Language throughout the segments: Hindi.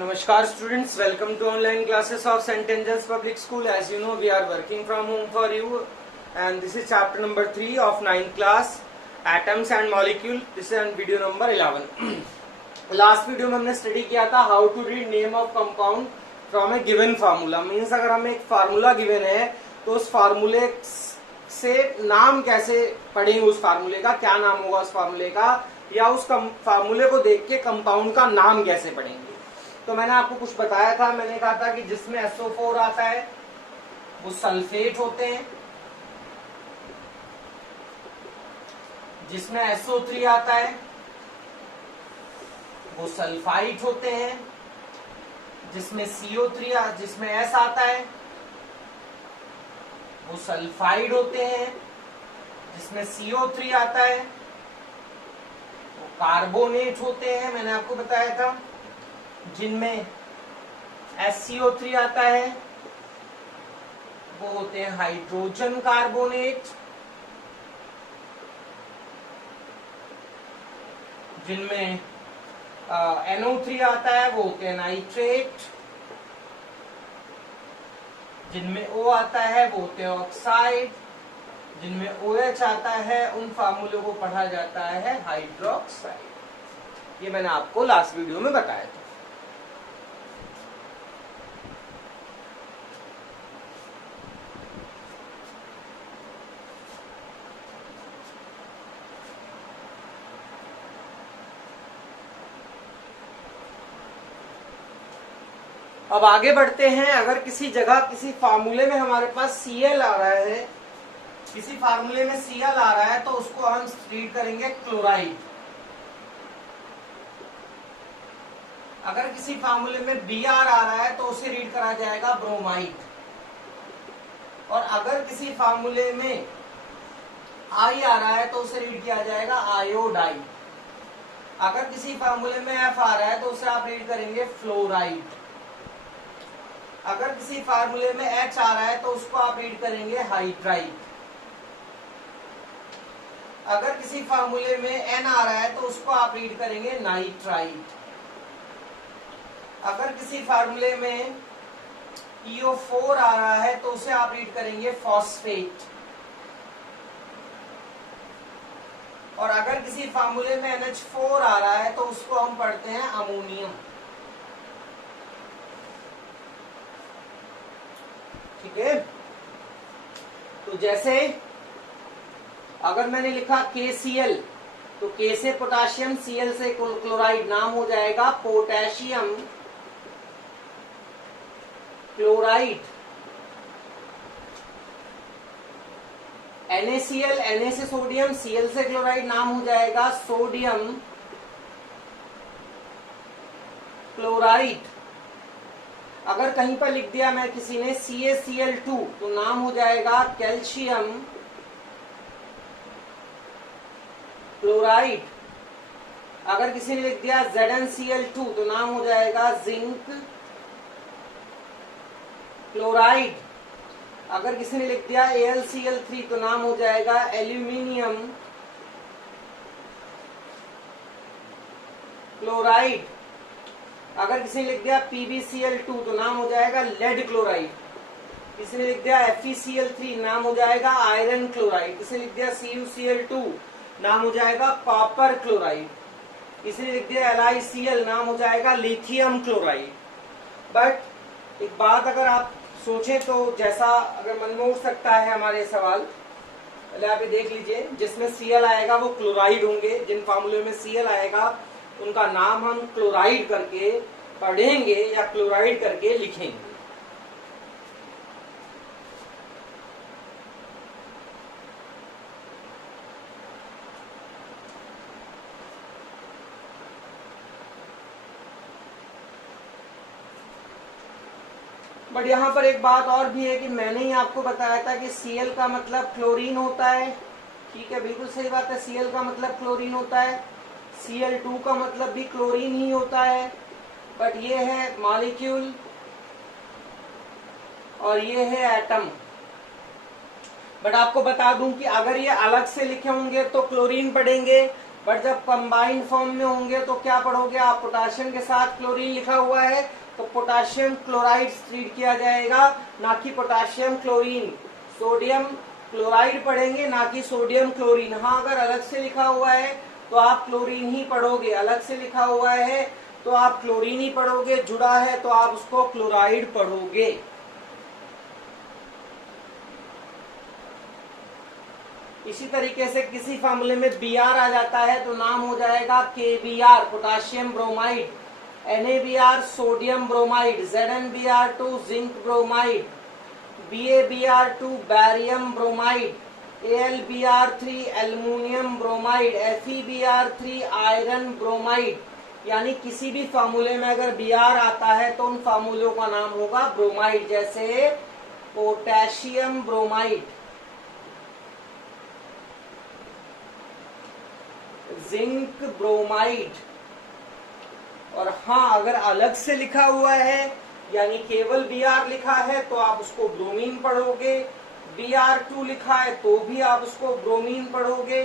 Namaskar students, welcome to online classes of St. Angels Public School. As you know, we are working from home for you, and this is chapter number 3 of 9th class, Atoms and Molecule. This is on video number 11. Last video में हमने स्टडी किया था how to read name of compound from a given formula. Means अगर हमें एक फार्मूला गिवन है तो उस फार्मूले से नाम कैसे पढ़ेंगे, उस फार्मूले का क्या नाम होगा उस फार्मूले का, या उस फार्मूले को देख के कंपाउंड का नाम कैसे पढ़ेंगे. तो मैंने आपको कुछ बताया था. मैंने कहा था कि जिसमें SO4 आता है वो सल्फेट होते हैं, जिसमें SO3 आता है वो सल्फाइड होते हैं, जिसमें जिसमें S आता है वो सल्फाइड होते हैं, जिसमें CO3 आता है वो कार्बोनेट होते हैं. मैंने आपको बताया था. जिनमें SCO3 आता है वो होते हैं हाइड्रोजन कार्बोनेट, जिनमें NO3 आता है वो होते हैं नाइट्रेट, जिनमें O आता है वो होते हैं ऑक्साइड, जिनमें OH आता है उन फार्मूलों को पढ़ा जाता है हाइड्रोक्साइड. ये मैंने आपको लास्ट वीडियो में बताया था. अब आगे बढ़ते हैं. अगर किसी जगह किसी फार्मूले में हमारे पास Cl आ रहा है, किसी फार्मूले में Cl आ रहा है तो उसको हम रीड करेंगे क्लोराइड. अगर किसी फार्मूले में Br आ रहा है तो उसे रीड करा जाएगा ब्रोमाइड. और अगर किसी फार्मूले में I आ रहा है तो उसे रीड किया जाएगा आयोडाइड. अगर किसी फार्मूले में F आ रहा है तो उसे आप रीड करेंगे फ्लोराइड. अगर किसी फार्मूले में H आ रहा है तो उसको आप रीड करेंगे हाइड्राइड. अगर किसी फार्मूले में N आ रहा है तो उसको आप रीड करेंगे नाइट्राइड. अगर किसी फार्मूले में PO4 आ रहा है तो उसे आप रीड करेंगे फॉस्फेट. और अगर किसी फार्मूले में NH4 आ रहा है तो उसको हम पढ़ते हैं अमोनियम. ठीक है. तो जैसे अगर मैंने लिखा KCl तो K से पोटाशियम, Cl से क्लोराइड, नाम हो जाएगा पोटेशियम क्लोराइड. NaCl, Na से सोडियम, Cl से क्लोराइड, नाम हो जाएगा सोडियम क्लोराइड. अगर कहीं पर लिख दिया मैं किसी ने CaCl2 तो नाम हो जाएगा कैल्शियम क्लोराइड. अगर किसी ने लिख दिया ZnCl2 तो नाम हो जाएगा जिंक क्लोराइड. अगर किसी ने लिख दिया AlCl3 तो नाम हो जाएगा एल्यूमिनियम क्लोराइड. अगर किसी ने लिख दिया PbCl2 तो नाम हो जाएगा लेड क्लोराइड. किसी ने लिख दिया FeCl3 नाम हो जाएगा आयरन क्लोराइड. किसी ने लिख दिया CuCl2 नाम हो जाएगा कॉपर क्लोराइड. किसी ने लिख दिया LiCl नाम हो जाएगा लिथियम क्लोराइड. बट एक बात अगर आप सोचें तो जैसा अगर मन में उठ सकता है हमारे सवाल, पहले आप ये देख लीजिए. जिसमें Cl आएगा वो क्लोराइड होंगे. जिन फार्मूले में Cl आएगा उनका नाम हम क्लोराइड करके पढ़ेंगे या क्लोराइड करके लिखेंगे. बट यहाँ पर एक बात और भी है कि मैंने ही आपको बताया था कि Cl का मतलब क्लोरीन होता है. ठीक है, बिल्कुल सही बात है. Cl का मतलब क्लोरीन होता है. Cl2 का मतलब भी क्लोरीन ही होता है. बट ये है मॉलिक्यूल और ये है एटम. बट आपको बता दूं कि अगर ये अलग से लिखे होंगे तो क्लोरीन पढ़ेंगे, बट जब कंबाइंड फॉर्म में होंगे तो क्या पढ़ोगे आप, पोटाशियम के साथ क्लोरीन लिखा हुआ है तो पोटाशियम क्लोराइड रीड किया जाएगा, ना कि पोटाशियम क्लोरीन। सोडियम क्लोराइड पढ़ेंगे, ना कि सोडियम क्लोरीन। हाँ, अगर अलग से लिखा हुआ है तो आप क्लोरीन ही पढ़ोगे, अलग से लिखा हुआ है तो आप क्लोरीन ही पढ़ोगे, जुड़ा है तो आप उसको क्लोराइड पढ़ोगे। इसी तरीके से किसी फार्मूले में Br आ जाता है तो नाम हो जाएगा KBr, potassium bromide, NaBr sodium bromide, ZnBr2 zinc bromide, BaBr2 barium bromide, AlBr3 aluminium bromide, FeBr3 iron bromide. यानी किसी भी फार्मूले में अगर Br आता है तो उन फार्मूलों का नाम होगा ब्रोमाइड, जैसे पोटेशियम ब्रोमाइड, जिंक ब्रोमाइड। और हाँ, अगर अलग से लिखा हुआ है यानी केवल Br लिखा है तो आप उसको ब्रोमीन पढ़ोगे, Br2 लिखा है तो भी आप उसको ब्रोमीन पढ़ोगे।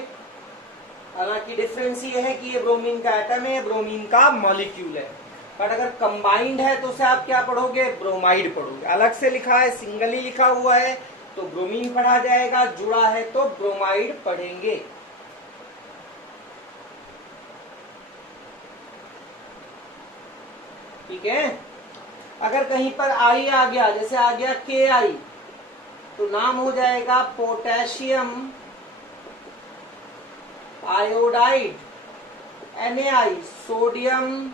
हालांकि डिफरेंस ये है कि ये ब्रोमीन का एटम है, ब्रोमीन का मॉलिक्यूल है। बट अगर कंबाइंड है तो उसे आप क्या पढ़ोगे, ब्रोमाइड पढ़ोगे। अलग से लिखा है, सिंगली लिखा हुआ है तो ब्रोमीन पढ़ा जाएगा, जुड़ा है तो ब्रोमाइड पढ़ेंगे। ठीक है। अगर कहीं पर आई आ गया, जैसे आ गया Ki, तो नाम हो जाएगा potassium iodide, Na sodium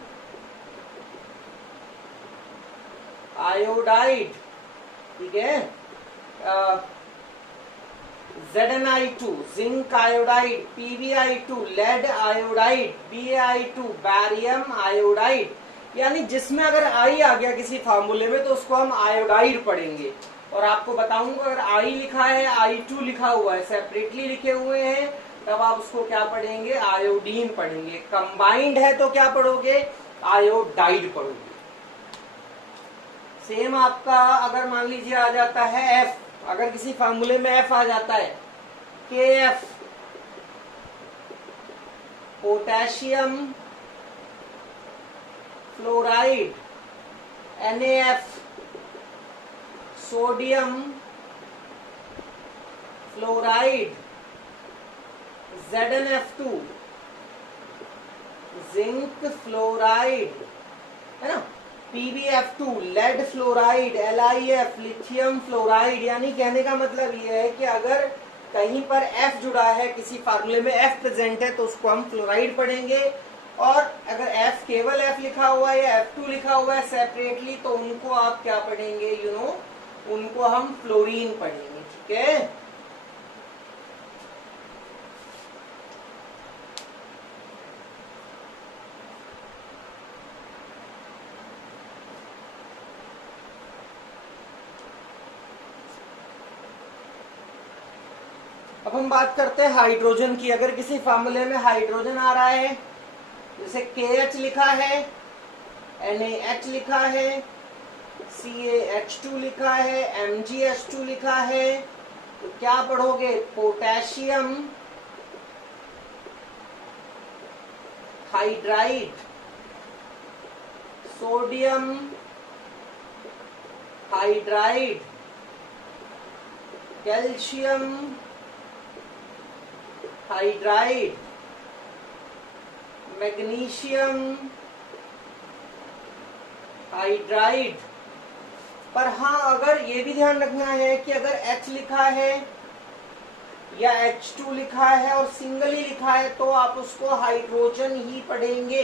iodide. ठीक है। Zni2 zinc iodide, PbI2 lead iodide, Ba2 barium iodide. यानी जिसमें अगर आई आ गया किसी फार्मूले में तो उसको हम आयोडाइड पढ़ेंगे। और आपको बताऊंगा अगर आई लिखा है, I2 लिखा हुआ है, सेपरेटली लिखे हुए हैं, तब आप उसको क्या पढ़ेंगे, आयोडीन पढ़ेंगे। कंबाइंड है तो क्या पढ़ोगे, आयोडाइड पढ़ोगे। सेम आपका अगर मान लीजिए आ जाता है F, अगर किसी फार्मूले में F आ जाता है, KF potassium fluoride, NaF sodium fluoride, ZnF2 zinc fluoride, है ना, PbF2 lead fluoride, LiF lithium fluoride. यानी कहने का मतलब ये है कि अगर कहीं पर F जुड़ा है, किसी फार्मूले में F प्रेजेंट है तो उसको हम फ्लोराइड पढ़ेंगे। और अगर F केवल F लिखा हुआ है या F2 लिखा हुआ है सेपरेटली तो उनको आप क्या पढ़ेंगे, उनको हम फ्लोरीन पढ़ेंगे। ठीक है। अब हम बात करते हैं हाइड्रोजन की। अगर किसी फार्मूले में हाइड्रोजन आ रहा है, जैसे KH लिखा है, NaH लिखा है, CaH2 लिखा है, MgH2 लिखा है, तो क्या पढ़ोगे, potassium hydride, sodium hydride, calcium hydride, magnesium hydride. पर हाँ, अगर ये भी ध्यान रखना है कि अगर H लिखा है या H2 लिखा है और सिंगली लिखा है तो आप उसको हाइड्रोजन ही पढ़ेंगे।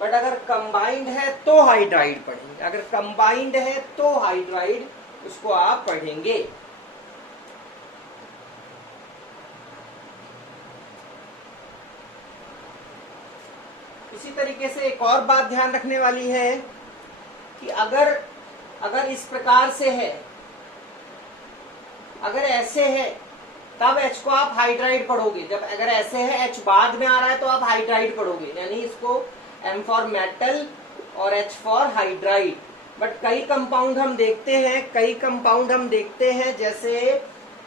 बट अगर कंबाइंड है तो हाइड्राइड पढ़ेंगे। अगर कंबाइंड है तो हाइड्राइड उसको आप पढ़ेंगे। इसी तरीके से एक और बात ध्यान रखने वाली है कि अगर इस प्रकार से है, अगर ऐसे है तब H को आप हाइड्राइड पढ़ोगे। जब अगर ऐसे है, H बाद में आ रहा है तो आप हाइड्राइड पढ़ोगे, यानी इसको M फॉर मेटल और H फॉर हाइड्राइड। बट कई कंपाउंड हम देखते हैं, जैसे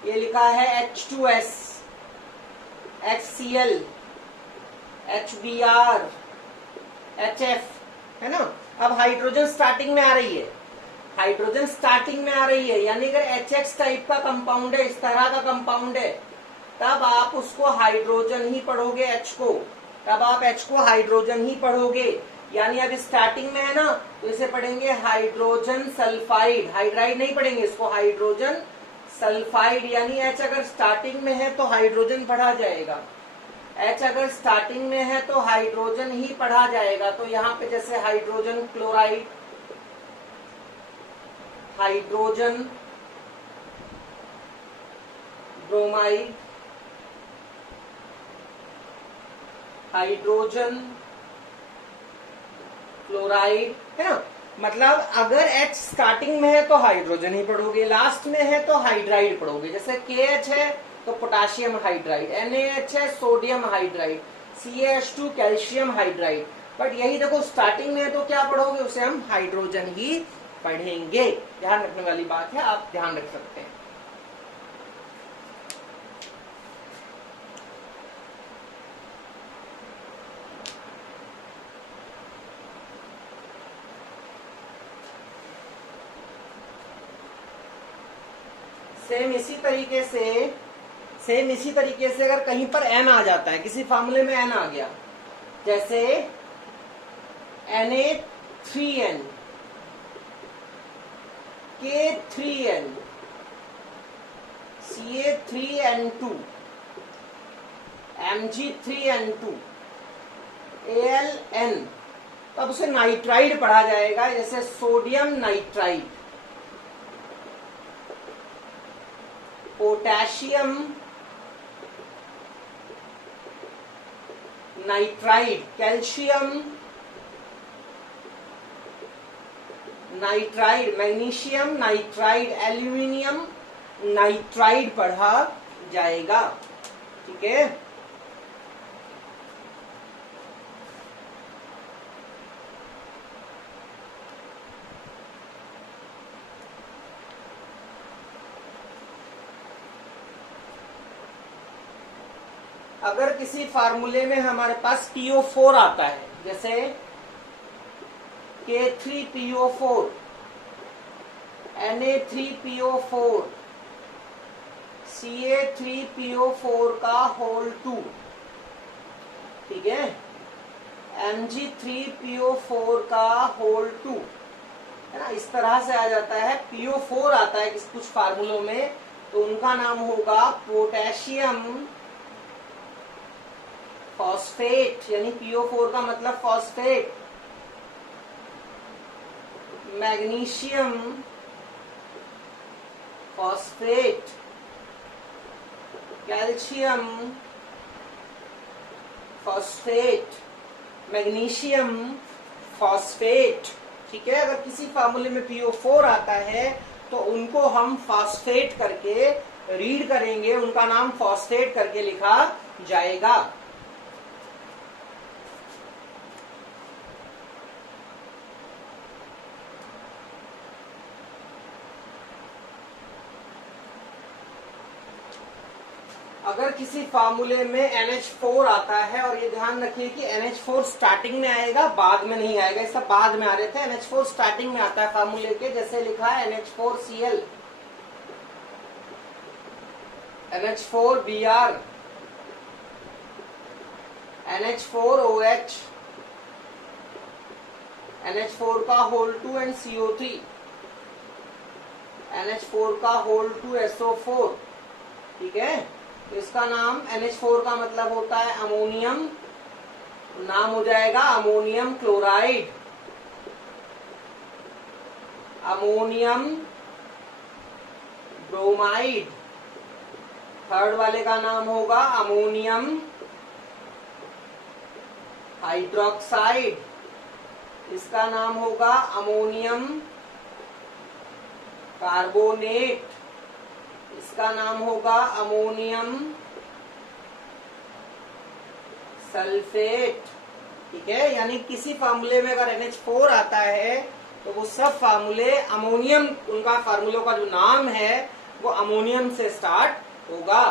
ये लिखा है H2S, HCl, HBr, HF, है ना। अब हाइड्रोजन स्टार्टिंग में आ रही है, हाइड्रोजन स्टार्टिंग में आ रही है, यानी अगर HX टाइप का कंपाउंड है, इस तरह का कंपाउंड है, तब आप उसको हाइड्रोजन ही पढ़ोगे, H को, तब आप H को हाइड्रोजन ही पढ़ोगे। यानी अब स्टार्टिंग में है ना, तो इसे पढ़ेंगे हाइड्रोजन सल्फाइड, हाइड्राइड नहीं पढ़ेंगे इसको, हाइड्रोजन सल्फाइड। यानी H अगर स्टार्टिंग में है तो हाइड्रोजन पढ़ा जाएगा, H अगर स्टार्टिंग में है तो हाइड्रोजन ही पढ़ा जाएगा। तो यहाँ पे जैसे hydrogen chloride, hydrogen bromide, hydrogen chloride, है ना। मतलब अगर H स्टार्टिंग में है तो हाइड्रोजन ही पढ़ोगे, लास्ट में है तो हाइड्राइड पढ़ोगे। जैसे KH है तो पोटाशियम हाइड्राइड, NaH है sodium hydride, CaH2 calcium hydride. But यही देखो स्टार्टिंग में है तो क्या पढ़ोगे, उसे हम हाइड्रोजन ही पढ़ेंगे। ध्यान रखने वाली बात है, आप ध्यान रख सकते हैं। सेम इसी तरीके से अगर कहीं पर N आ जाता है, किसी फार्मूले में N आ गया, जैसे Na3N, K3N, Ca3N2, Mg3N2, Aln, तो अब उसे नाइट्राइड पढ़ा जाएगा। जैसे sodium nitride, potassium nitride, calcium nitride, magnesium nitride, aluminium nitride पढ़ा जाएगा। ठीक है। अगर किसी फार्मूले में हमारे पास PO4 आता है, जैसे K3PO4, Na3PO4, Ca3PO4 का होल 2, ठीक है, Mg3PO4 का होल 2, है ना। इस तरह से आ जाता है। PO4 आता है कुछ फार्मूलों में, तो उनका नाम होगा पोटेशियम फॉस्फेट, यानी PO4 का मतलब phosphate. Magnesium phosphate, calcium phosphate, magnesium phosphate. ठीक है। अगर किसी फार्मूले में PO4 आता है तो उनको हम फॉस्फेट करके रीड करेंगे, उनका नाम फॉस्फेट करके लिखा जाएगा। अगर किसी फार्मूले में NH4 आता है, और ये ध्यान रखिए कि NH4 स्टार्टिंग में आएगा, बाद में नहीं आएगा, इसका बाद में आ रहे थे। NH4 स्टार्टिंग में आता है फार्मूले के, जैसे लिखा है NH4Cl, NH4Br, NH4OH, NH4 का होल 2 एंड CO3, NH4 का होल 2 SO4। ठीक है। इसका नाम NH4 का मतलब होता है अमोनियम, नाम हो जाएगा ammonium chloride, ammonium bromide. Third वाले का नाम होगा अमोनियम हाइड्रोक्साइड, इसका नाम होगा अमोनियम कार्बोनेट, इसका नाम होगा अमोनियम सल्फेट। ठीक है। यानी किसी फार्मूले में अगर NH4 आता है तो वो सब फार्मूले अमोनियम, उनका फार्मूलों का जो नाम है वो अमोनियम से स्टार्ट होगा।